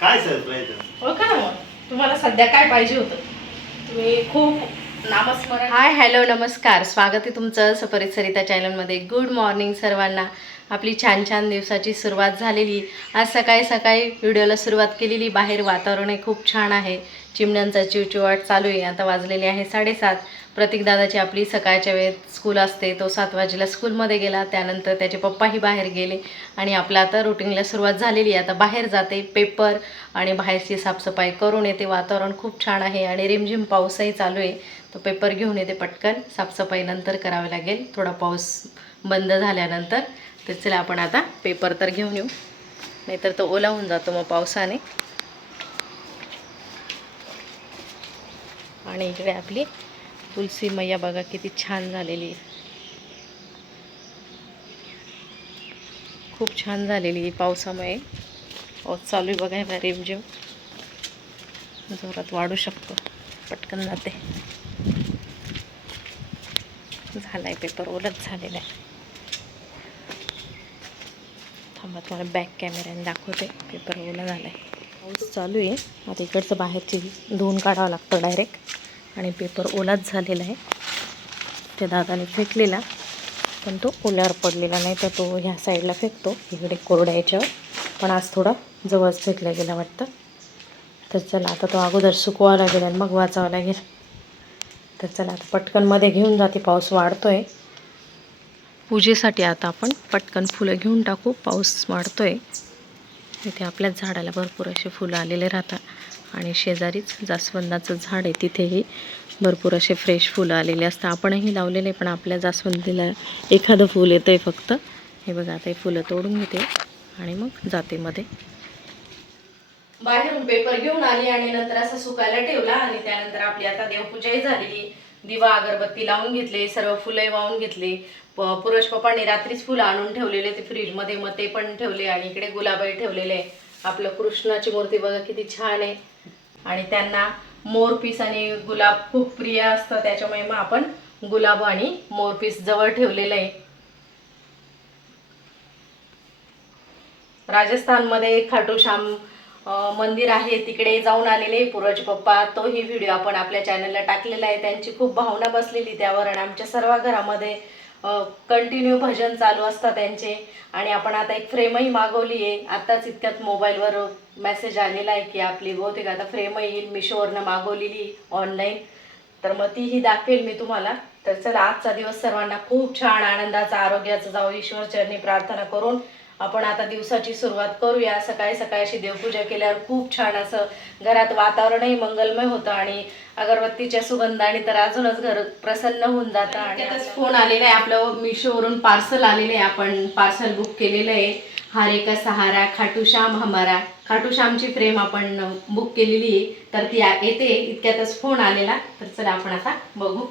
काय सरप्राईज ओळखा ना मग? तुम्हाला सध्या काय पाहिजे होतं? तुम्ही खूप नामस्मरण हाय हॅलो नमस्कार. स्वागत आहे तुमचं सपरित सरिता चॅनलमध्ये. गुड मॉर्निंग सर्वांना. आपली छान छान दिवसाची सुरुवात झालेली. आज सकाळी सकाळी व्हिडिओला सुरुवात केलेली. बाहेर वातावरण हे खूप छान आहे. चिमण्यांचा चिवचिवाट चालू आहे. आता वाजलेले आहे साडेसात. प्रतीकदादाची आपली सकाळच्या वेळेत स्कूल असते तो सात वाजेला स्कूलमध्ये गेला त्यानंतर त्याचे पप्पाही बाहेर गेले आणि आपलं आता रुटीनला सुरुवात झालेली आहे. आता बाहेर जाते पेपर आणि बाहेरची साफसफाई करून येते वातावरण खूप छान आहे आणि रिमझिम पाऊसही चालू आहे. तो पेपर घेऊन येते पटकन साफसफाई नंतर करावी लागेल. थोडा पाऊस बंद झाल्यानंतर तर चला आपण आता पेपर तर घेऊन येऊ. नाहीतर तो ओला होऊन जातो मग पावसाने. आणि इकडे आपली तुलसी मैया बघा किती छान झालेली खूप छान झालेली पावसामुळे. पाऊस चालू आहे बघा ह्या रिमझिम जोरात वाढू शकतो. पटकन जाते. झालाय पेपर ओलच झालेला आहे. थांबा तुम्हाला बॅक कॅमेऱ्याने दाखवते. पेपर ओला झाला आहे पाऊस चालू आहे. आता इकडचं बाहेरची धुवून काढावं लागतं डायरेक्ट आणि पेपर ओलाच झालेला आहे. त्या दादाने फेकलेला पण तो ओल्यावर पडलेला नाही तर तो ह्या साईडला फेकतो इकडे कोरड्या याच्यावर. पण आज थोडा जवळच फेकला गेला वाटतं. तर चला आता तो अगोदर सुकवावा लागेल आणि मग वाचावं लागेल. तर चला आता पटकनमध्ये घेऊन जाते पाऊस वाढतोय. पूजेसाठी आता आपण पटकन फुलं घेऊन टाकू पाऊस वाढतोय. इथे आपल्याच झाडाला भरपूर असे फुलं आलेले राहतात. आणि शेजारीच जास्वंदाचं झाड आहे तिथेही भरपूर असे फ्रेश फुलं आलेले असतात. आपणही लावलेले पण आपल्या जास्वंदीला एखादं फूल येतं आहे फक्त. हे बघा आता हे फुलं तोडून घेते आणि मग जाते मध्ये. बाहेरून पेपर घेऊन आली आणि नंतर असं सुकायला ठेवला आणि त्यानंतर आपली आता देवपूजाही झाली दिवा अगरबत्ती लावून घेतले सर्व फुलं वाहून घेतली. प- पुरुष पप्पांनी रात्रीच फुलं आणून ठेवलेले ते फ्रीजमध्ये मग ते पण ठेवले आणि इकडे गुलाबही ठेवलेले आहे. आपलं कृष्णाची मूर्ती बघा किती छान आहे. आणि त्यांना मोरपीस आणि गुलाब खूप प्रिय असतं त्याच्यामुळे मग आपण गुलाब आणि मोरपीस जवळ ठेवलेलं आहे. राजस्थानमध्ये खाटूश्याम मंदिर आहे तिकडे जाऊन आलेले पूर्वज पप्पा. तोही व्हिडिओ आपण आपल्या चॅनलला टाकलेला आहे. त्यांची खूप भावना बसलेली त्यावर आणि आमच्या सर्व घरामध्ये. कंटिन्यू भजन चालू असतात त्यांचे. आणि आपण आता एक फ्रेमही मागवली आहे आत्ताच इतक्यात मोबाईलवर मेसेज आलेला आहे की आपली बहुतेक आता फ्रेमही येईल. मिशोवरनं मागवलेली ऑनलाईन तर मग तीही दाखवेल मी तुम्हाला. तर चला आजचा दिवस सर्वांना खूप छान आनंदाचा आरोग्याचा जाऊ ईश्वरचरणी प्रार्थना करून आपण आता दिवसाची सुरुवात करूया. सकाळी सकाळी अशी देवपूजा केल्यावर खूप छान असं घरात वातावरणही मंगलमय होतं आणि अगरबत्तीच्या सुगंधाने तर अजूनच घर प्रसन्न होऊन जातं आणि त्यातच फोन आलेला आहे. आपलं मिशोवरून पार्सल आलेलं आहे. आपण पार्सल बुक केलेलं आहे. हारे का सहारा खाटूश्याम हमारा. खाटूश्यामची फ्रेम आपण बुक केलेली आहे. तर ती येते. इतक्यातच फोन आलेला. तर चला आपण आता बघू.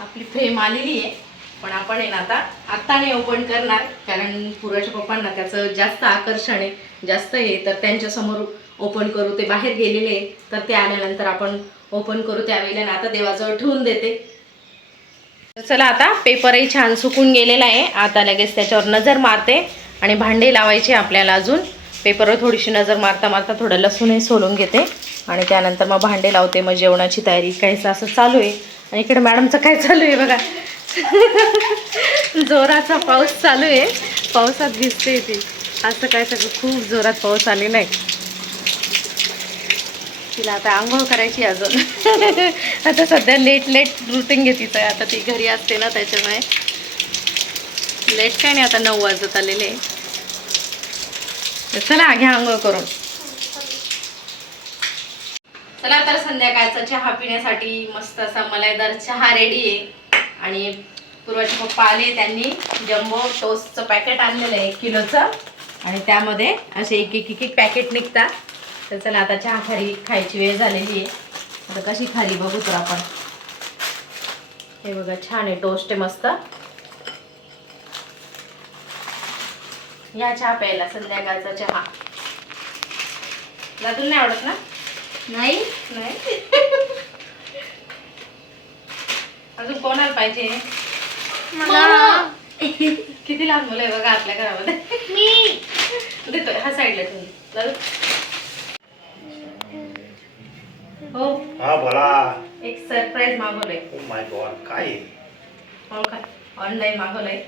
आपली फ्रेम आलेली आहे. पण आपण आहे ना आता आत्ता नाही ओपन करणार. कारण पुराच्या पप्पांना त्याचं जास्त आकर्षण आहे जास्त आहे. तर त्यांच्यासमोर ओपन करू ते बाहेर गेलेले आहे. तर ते आल्यानंतर आपण ओपन करू. त्यावेळेला आता देवाजवळ ठेवून देते. तर चला आता पेपरही छान सुकून गेलेला आहे. आता लगेच त्याच्यावर नजर मारते आणि भांडे लावायचे आपल्याला अजून. पेपरवर थोडीशी नजर मारता मारता थोडं लसूणही सोलून घेते. आणि त्यानंतर मग भांडे लावते. मग जेवणाची तयारी काहीच असं चालू आहे. आणि इकडे मॅडमचं काय चालू आहे बघा. जोराचा पाऊस चालू आहे. पावसात भिजते ती. असं काय सगळं खूप जोरात पाऊस आलेला आहे तिला आता आंघोळ करायची अजून. आता सध्या लेट लेट रुटीन घेतीच आहे आता ती घरी असते ना त्याच्यामुळे. लेट काय नाही आता नऊ वाजत आलेले आहे. चला घ्या आंघोळ करून. चला तर संध्याकाळचा चहा पिण्यासाठी मस्त असा मलाईदार चहा रेडी आहे. आणि पूर्वाचे पप्पा आले त्यांनी जम्बो टोस्टचं पॅकेट आणलेलं आहे एक किलोचं. आणि त्यामध्ये असे एक एक एक एक पॅकेट निघतात. तर चला आता चहा खारी खायची वेळ झालेली आहे. आता कशी खाली बघू तर आपण. हे बघा छान आहे टोस्ट आहे मस्त. या चहा प्यायला संध्याकाळचा चहा. लादून नाही आवडत ना? नाही? नाही. अजून कोणाला पाहिजे? मला. किती लहान मुलं आहे बघा आपल्या घरामध्ये. मी. देतोय हा साईडला ठेवून. लादू. हो. हा बोला. एक सरप्राईज मागवलंय. ओ माय गॉड काय आहे? हो का? ऑनलाईन मागवलंय.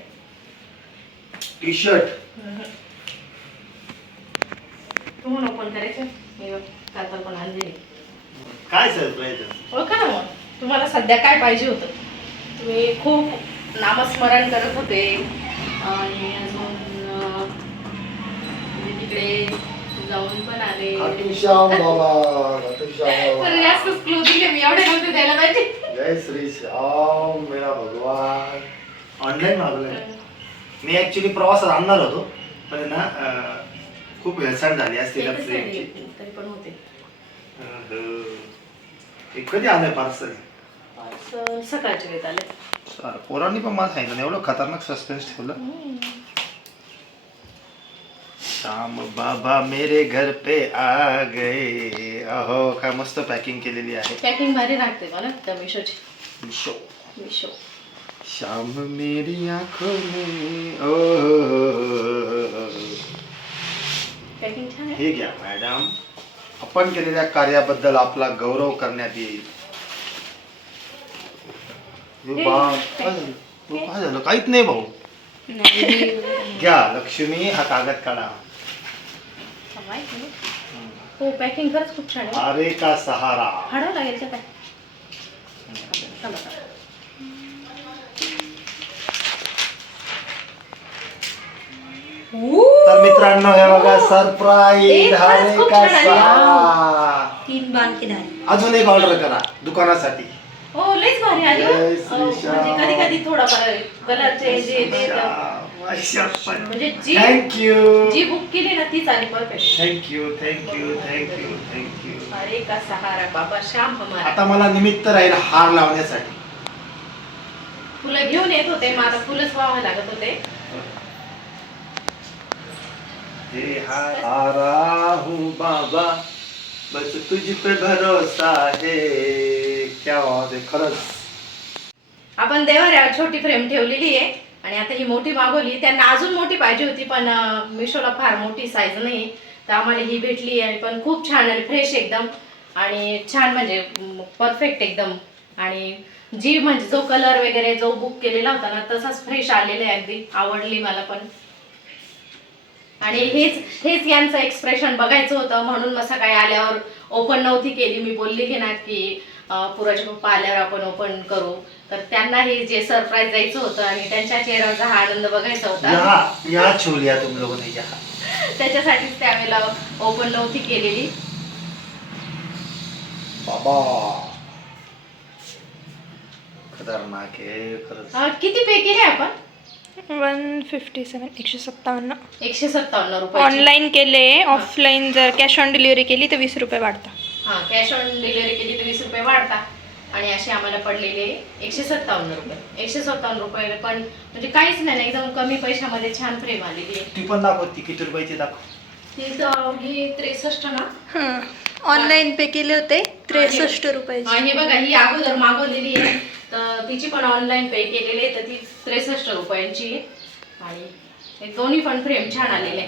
टी शर्ट तू म्हणून ओपन करायचं? मी कातर पण आणलेली काय सरप्राईज ओळखा ना मग. तुम्हाला सध्या काय पाहिजे होतं? तुम्ही खूप नामस्मरण करत होते. आणि अजून अं, तुम्ही तिकडे जाऊन पण आले. खाटूश्याम बाबा तर खाटूश्याम जास्त क्लू दिले मी एवढे नव्हते द्यायला पाहिजे जय श्री श्याम मेरा भगवान. ऑनलाईन मागवलंय. मी ऍक्च्युली प्रवासात आणणार होतो. पण आहे ना अं, खूप हेळसांड झाली असते त्या एकच तरी पण होते. कधी आलंय पार्सल? सकाळच्या वेळेत आले पोरांनी पण मला सांगितलं एवढं खतरनाक सस्पेन्स ठेवलं. श्याम बाबा मेरे घर पे आ गए. अहो काय मस्त पॅकिंग केलेली आहे. पॅकिंग भारी राहते मला त्या मिशोची. मिशो. मिशो. शाम मेरी आंखों में ओ हो, हो, हो, हो, हो. पॅकिंग छान आहे हे घ्या मॅडम. आपण केलेल्या कार्याबद्दल आपला गौरव करण्यात येईल. हे काय झालं? काय झालं? काहीच नाही भाऊ. घ्या लक्ष्मी हा कागद काढा. नाही. हो पॅकिंग खरंच खूप छान आहे. का सहारा. हाडावं लागेल का काय थांबा, थांबा. तर मित्रांनो हे बघा ए, सरप्राईज खरंच आरे खूप का छान आहे. सहारा तीन बाण की धार अजून एक ऑर्डर करा दुकानासाठी. हो लईच भारी आली हो. जय श्री अं, श्याम. म्हणजे कधी कधी थोडाफार कलर चेंज येते म्हणजे जी थँक्यू जी बुक केली ना तीच आली perfect thank you thank you thank you thank you अरे का सहारा बाबा श्याम हमारा. आता मला निमित्त राहील हार लावण्यासाठी. फुलं घेऊन येत होते मला फुलंच व्हावं लागत होते. हे हार आ रहा हूँ बाबा बस तुझ पे भरोसा है क्या बात है खरंच. आपण देवाऱ्यावर छोटी फ्रेम ठेवलेली आहे आणि आता ही मोठी मागवली. त्यांना अजून मोठी पाहिजे होती पण मिशोला फार मोठी साईज नाही. तर आम्हाला ही भेटली आणि पण खूप छान आणि फ्रेश एकदम. आणि छान म्हणजे परफेक्ट एकदम. आणि जी म्हणजे जो कलर वगैरे जो बुक केलेला होता ना तसाच फ्रेश आलेला आहे अगदी. आवडली मला पण. आणि हेच हेच यांचं एक्सप्रेशन बघायचं होतं. म्हणून मग सकाळी आल्यावर ओपन नव्हती केली. मी बोलली की ना की पुराचे पप्पा आल्यावर आपण ओपन करू. तर त्यांना हे जे सरप्राईज द्यायचं होतं आणि त्यांच्या चेहऱ्यावरचा हा आनंद बघायचा होता. त्याच्यासाठीच त्यावेळेला ओपन नव्हती केलेली. बाबा. खतरनाक किती पे केले आपण? वन फिफ्टी सेवन एकशे सत्तावन्न. एकशे सत्तावन्न रुपये ऑनलाईन केले ऑफलाईन जर कॅश ऑन डिलिव्हरी केली तर वीस रुपये वाढता हा कॅश ऑन डिलिव्हरी केली तर वीस रुपये वाढता आणि असे आम्हाला पडलेले एकशे सत्तावन्न रुपये. एकशे सत्तावन्न रुपये पण म्हणजे काहीच नाही ना, एकदम कमी पैशामध्ये छान फ्रेम आलेली आहे. ती पण दाखव ती किती रुपयाची दाखव. ती तर हे त्रेसष्ट ना. ऑनलाईन पे केले होते त्रेसष्ट रुपयाचे. हे बघा ही अगोदर मागवलेली आहे. तर तिची पण ऑनलाईन पे केलेली आहे तर ती त्रेसष्ट रुपयांची आहे. आणि हे दोन्ही पण फ्रेम छान आलेले.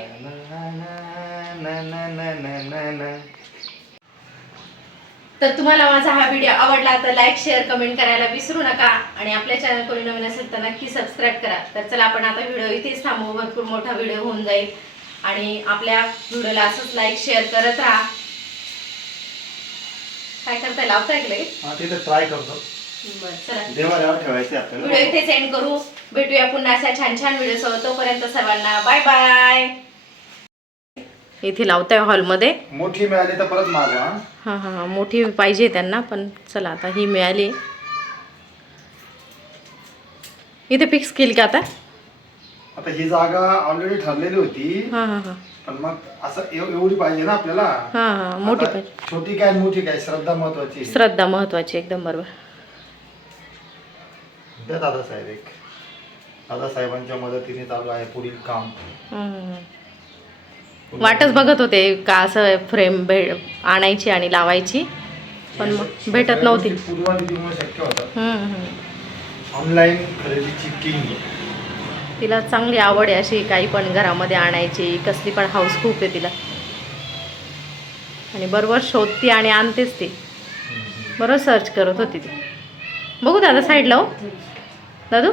तर तुम्हाला माझा हा व्हिडिओ आवडला तर लाईक शेअर कमेंट करायला विसरू नका. आणि आपल्या चॅनल कोणी नवीन असेल तर नक्की सबस्क्राईब करा. तर चला आपण आता व्हिडिओ इथेच थांबवू भरपूर मोठा व्हिडिओ होऊन जाईल. आणि आपल्या व्हिडिओला असंच लाईक शेअर करत राहा. काय करताय? लावताय का लगेच? हा ते तर ट्राय करतो. बरं चला. देवाऱ्यावर ठेवायचे आपल्याला. व्हिडिओ इथे सेंड करू. भेटूया पुन्हा अशा छान छान व्हिडिओ तोपर्यंत सर्वांना बाय बाय इथे लावताय हॉलमध्ये मोठी मिळाली तर परत मागवा हां हां हां मोठी पाहिजे त्यांना पण चला आता ही मिळाली. इथे फिक्स केली का आता? आता ही जागा ऑलरेडी ठरलेली होती. हां हां हां. पण मग असं एव- एवढी पाहिजे ना आपल्याला? हां हां मोठी आता पाहिजे. छोटी काय आणि मोठी काय? श्रद्धा महत्वाची. श्रद्धा महत्वाची एकदम बरोबर. द्या दादासाहेब एक. दादासाहेबांच्या मदतीने चालू आहे पुढील काम. हम्म. वाटच बघत होते का असं फ्रेम भे आणायची आणि लावायची. पण मग भेटत नव्हती. पूर्वाधितीमुळे शक्य होतं. हम्म, हम्म. ऑनलाईन खरेदीची किंग तिला चांगली आवड आहे अशी काही पण घरामध्ये आणायची कसली पण हाऊस खूप आहे तिला. आणि बरोबर शोधते आणि आणतेच ती. बरोबर सर्च करत होती ती. बघू दादा साईडला हो. दादू?